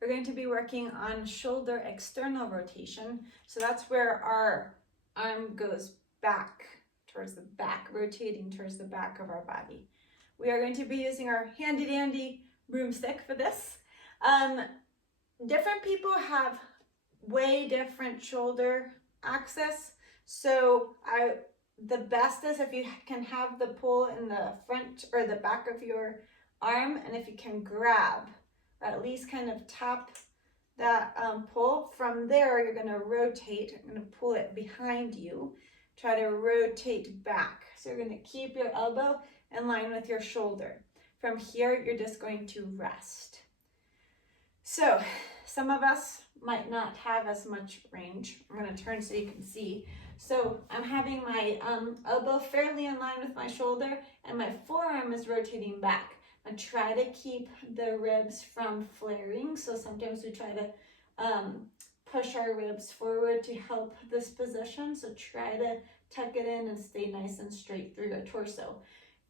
we're going to be working on shoulder external rotation. So that's where our arm goes back, towards the back, rotating towards the back of our body. We are going to be using our handy dandy broomstick for this. Different people have way different shoulder access. So the best is if you can have the pull in the front or the back of your arm, and if you can grab, or at least kind of tap that pull. From there, you're going to rotate. I'm going to pull it behind you. Try to rotate back. So you're going to keep your elbow in line with your shoulder. From here, you're just going to rest. So some of us might not have as much range. I'm going to turn so you can see. So I'm having my elbow fairly in line with my shoulder, and my forearm is rotating back. And try to keep the ribs from flaring. So sometimes we try to push our ribs forward to help this position. So try to tuck it in and stay nice and straight through your torso.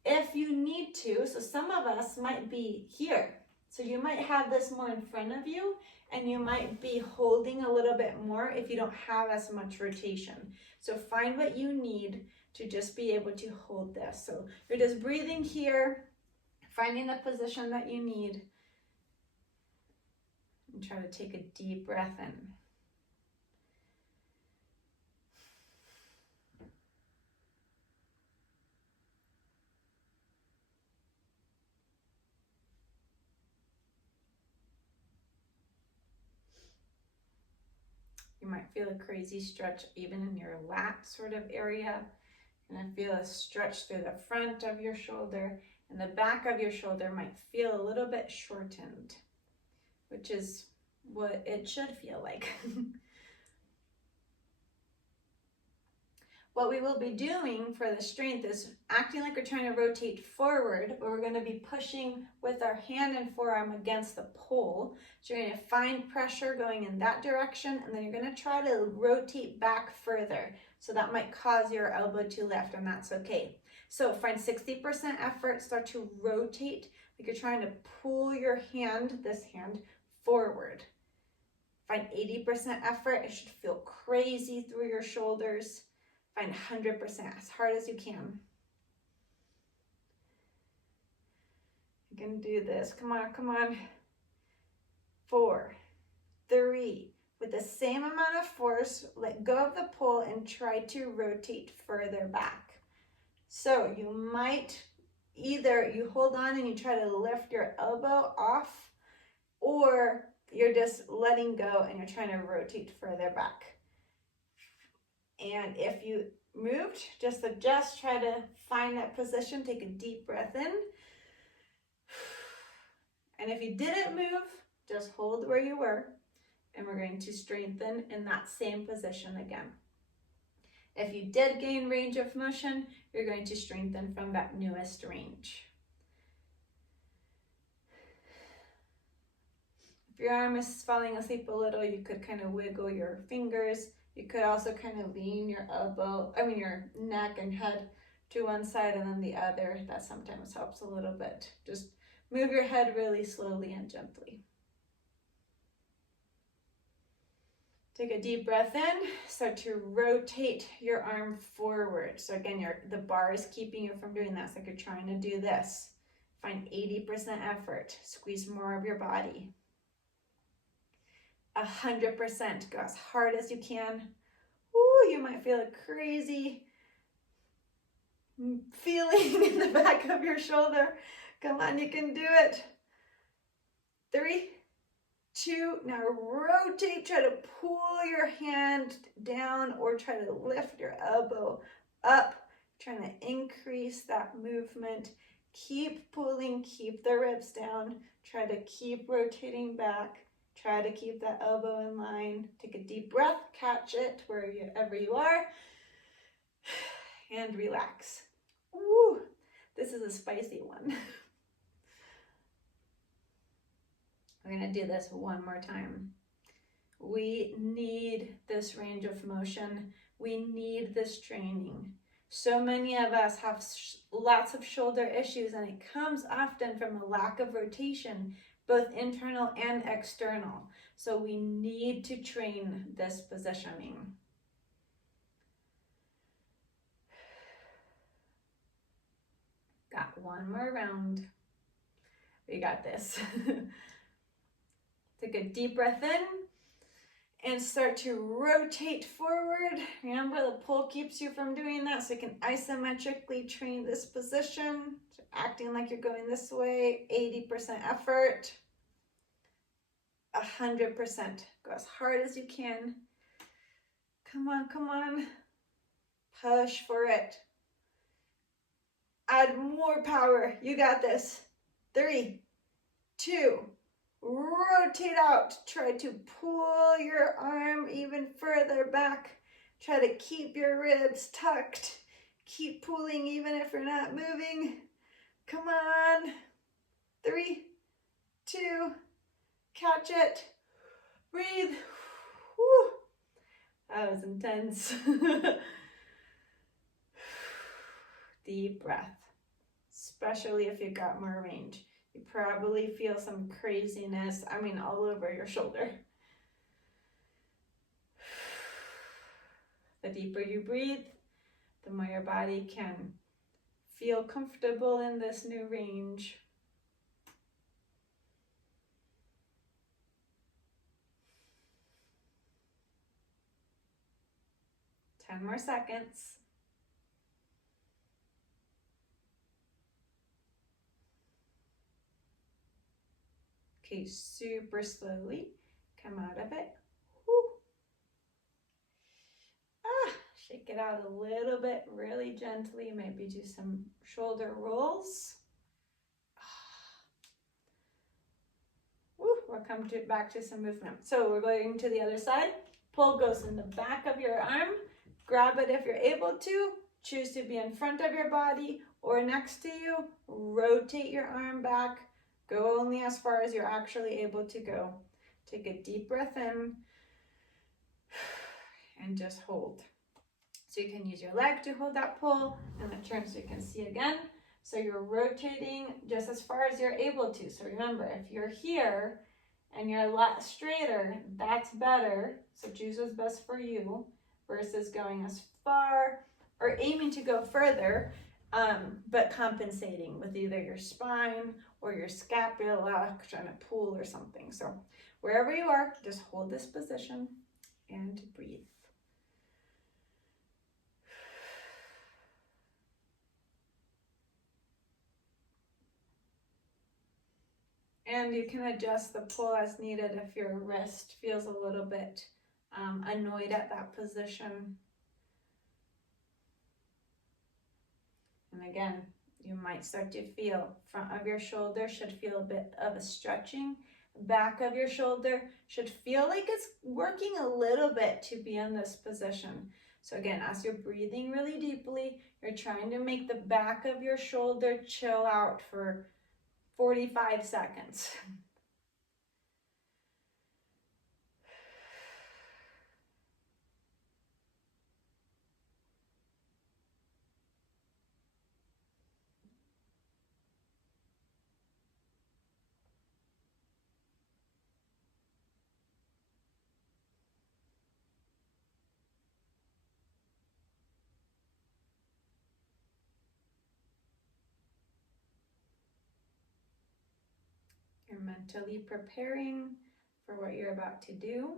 If you need to, so some of us might be here. So you might have this more in front of you, and you might be holding a little bit more if you don't have as much rotation. So find what you need to just be able to hold this. So you're just breathing here, finding the position that you need, and try to take a deep breath in. You might feel a crazy stretch even in your lat sort of area. And I feel a stretch through the front of your shoulder, and the back of your shoulder might feel a little bit shortened, which is what it should feel like. What we will be doing for the strength is acting like we're trying to rotate forward, or we're going to be pushing with our hand and forearm against the pole. So you're going to find pressure going in that direction, and then you're going to try to rotate back further. So that might cause your elbow to lift, and that's okay. So find 60% effort, start to rotate like you're trying to pull your hand, this hand, forward. Find 80% effort. It should feel crazy through your shoulders. Find 100%, as hard as you can. You can do this. Come on, come on. 4, 3. With the same amount of force, let go of the pull and try to rotate further back. So you might either you hold on and you try to lift your elbow off, or you're just letting go and you're trying to rotate further back. And if you moved, just adjust, try to find that position, take a deep breath in. And if you didn't move, just hold where you were, and we're going to strengthen in that same position again. If you did gain range of motion, you're going to strengthen from that newest range. If your arm is falling asleep a little, you could kind of wiggle your fingers. You could also kind of lean your your neck and head to one side and then the other. That sometimes helps a little bit. Just move your head really slowly and gently. Take a deep breath in. Start to rotate your arm forward. So again, the bar is keeping you from doing that. It's like you're trying to do this. Find 80% effort. Squeeze more of your body. 100%. Go as hard as you can. Ooh, you might feel a crazy feeling in the back of your shoulder. Come on, you can do it. 3, 2, now rotate. Try to pull your hand down or try to lift your elbow up. Trying to increase that movement. Keep pulling, keep the ribs down. Try to keep rotating back. Try to keep that elbow in line. Take a deep breath, catch it wherever you are, and relax. Woo, this is a spicy one. We're gonna do this one more time. We need this range of motion. We need this training. So many of us have lots of shoulder issues, and it comes often from a lack of rotation. both internal and external. So we need to train this positioning. Got one more round. We got this. Take a deep breath in and start to rotate forward. Remember, the pull keeps you from doing that, so you can isometrically train this position. So acting like you're going this way, 80% effort, 100%. Go as hard as you can. Come on, come on. Push for it. Add more power. You got this. 3, 2, rotate out. Try to pull your arm even further back. Try to keep your ribs tucked. Keep pulling even if you're not moving. Come on. 3, 2, catch it. Breathe. Whew. That was intense. Deep breath, especially if you've got more range. You probably feel some craziness, all over your shoulder. The deeper you breathe, the more your body can feel comfortable in this new range. Ten more seconds. Okay, super slowly come out of it. Whew. Shake it out a little bit, really gently. Maybe do some shoulder rolls. Woo, we'll come back to some movement. So we're going to the other side. Pull goes in the back of your arm. Grab it if you're able to. Choose to be in front of your body or next to you. Rotate your arm back. Go only as far as you're actually able to go. Take a deep breath in and just hold. So you can use your leg to hold that pull and then turn so you can see again. So you're rotating just as far as you're able to. So remember, if you're here and you're a lot straighter, that's better. So choose what's best for you versus going as far or aiming to go further, but compensating with either your spine or your scapula, trying to pull or something. So wherever you are, just hold this position and breathe. And you can adjust the pull as needed if your wrist feels a little bit annoyed at that position. And again, you might start to feel front of your shoulder should feel a bit of a stretching. Back of your shoulder should feel like it's working a little bit to be in this position. So again, as you're breathing really deeply, you're trying to make the back of your shoulder chill out for 45 seconds. You're mentally preparing for what you're about to do.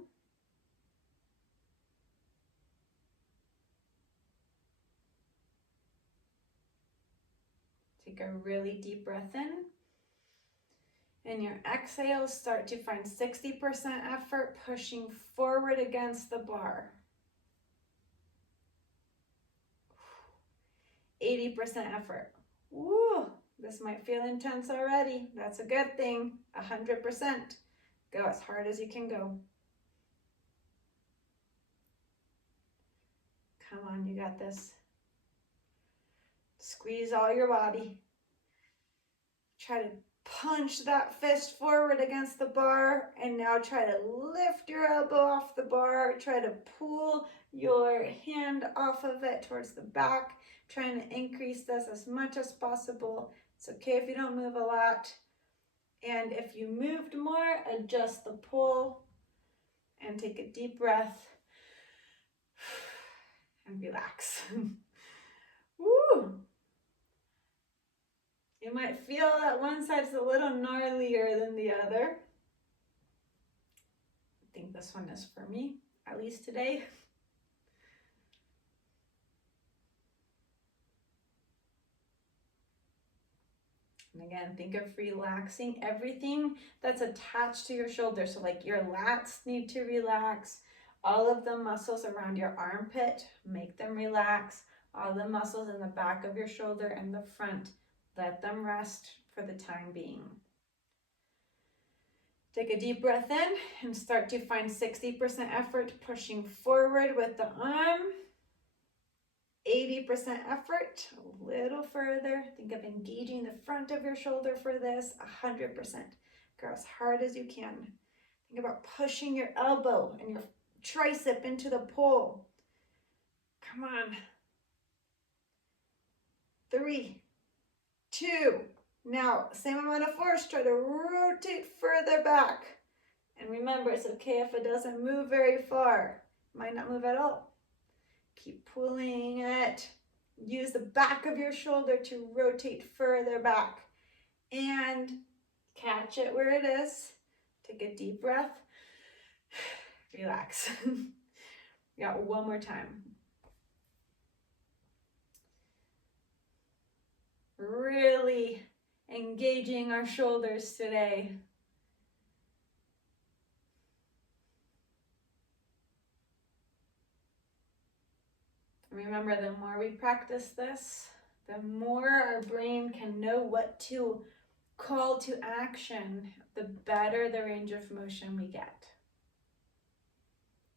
Take a really deep breath in. And your exhales start to find 60% effort pushing forward against the bar. 80% effort. Woo! This might feel intense already. That's a good thing. 100%. Go as hard as you can go. Come on, you got this. Squeeze all your body. Try to punch that fist forward against the bar, and now try to lift your elbow off the bar. Try to pull your hand off of it towards the back, trying to increase this as much as possible. It's okay if you don't move a lot. And if you moved more, adjust the pull and take a deep breath and relax. Woo! You might feel that one side's a little gnarlier than the other. I think this one is for me, at least today. And again, think of relaxing everything that's attached to your shoulder. So like your lats need to relax. All of the muscles around your armpit, make them relax. All the muscles in the back of your shoulder and the front, let them rest for the time being. Take a deep breath in and start to find 60% effort pushing forward with the arm. 80% effort, a little further. Think of engaging the front of your shoulder for this. 100%. Go as hard as you can. Think about pushing your elbow and your tricep into the pole. Come on. 3, 2. Now, same amount of force. Try to rotate further back. And remember, it's okay if it doesn't move very far. It might not move at all. Keep pulling it. Use the back of your shoulder to rotate further back. And catch it where it is. Take a deep breath. Relax. We got one more time. Really engaging our shoulders today. Remember, the more we practice this, the more our brain can know what to call to action, the better the range of motion we get.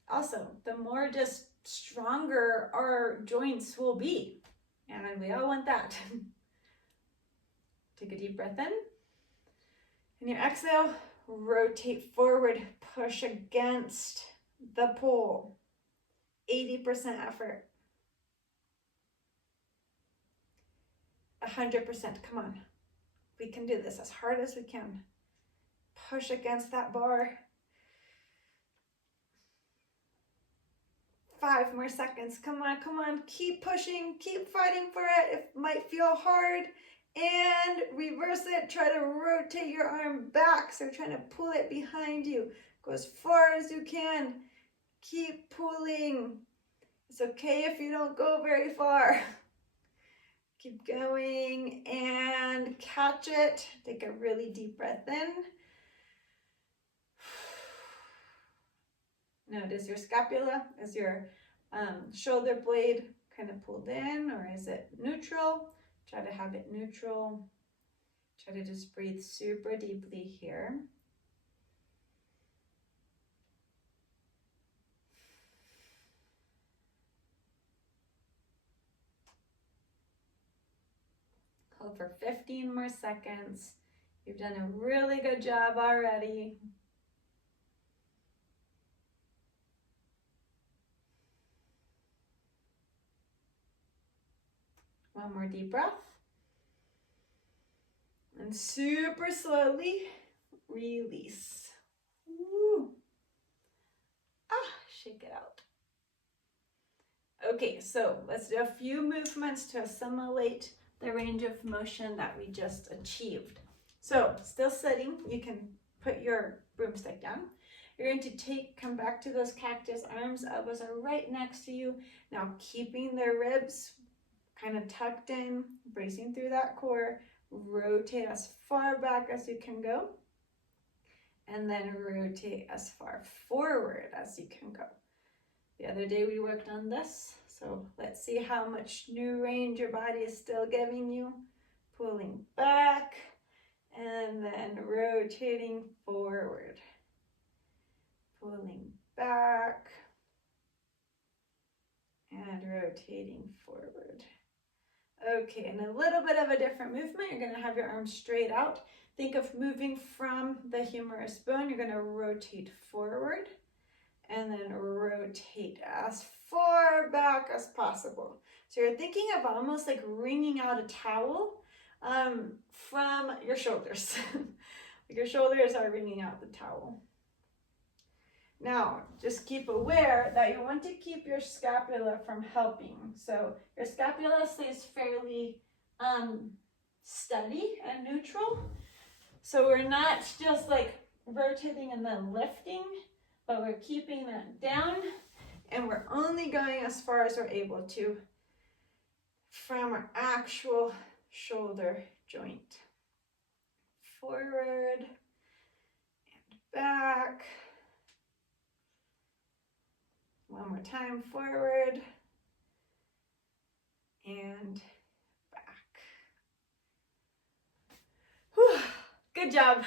Also, the more just stronger our joints will be, and we all want that. Take a deep breath in, and you exhale, rotate forward, push against the pole. 80% effort. 100%, come on. We can do this as hard as we can. Push against that bar. 5 more seconds, come on, come on. Keep pushing, keep fighting for it. It might feel hard. And reverse it, try to rotate your arm back. So trying to pull it behind you. Go as far as you can. Keep pulling. It's okay if you don't go very far. Keep going and catch it. Take a really deep breath in. Notice your scapula. Is your shoulder blade kind of pulled in, or is it neutral? Try to have it neutral. Try to just breathe super deeply here. Hold for 15 more seconds. You've done a really good job already. One more deep breath. And super slowly release. Woo. Shake it out. Okay, so let's do a few movements to assimilate the range of motion that we just achieved. So still sitting, you can put your broomstick down. You're going to come back to those cactus arms. Elbows are right next to you. Now keeping the ribs kind of tucked in, bracing through that core. Rotate as far back as you can go. And then rotate as far forward as you can go. The other day we worked on this. So let's see how much new range your body is still giving you. Pulling back and then rotating forward. Pulling back and rotating forward. Okay, and a little bit of a different movement. You're going to have your arms straight out. Think of moving from the humerus bone. You're going to rotate forward and then rotate as far back as possible. So you're thinking of almost like wringing out a towel from your shoulders. Like your shoulders are wringing out the towel. Now, just keep aware that you want to keep your scapula from helping. So your scapula stays fairly steady and neutral. So we're not just like rotating and then lifting, but we're keeping that down, and we're only going as far as we're able to from our actual shoulder joint. Forward and back. One more time, forward and back. Whew. Good job.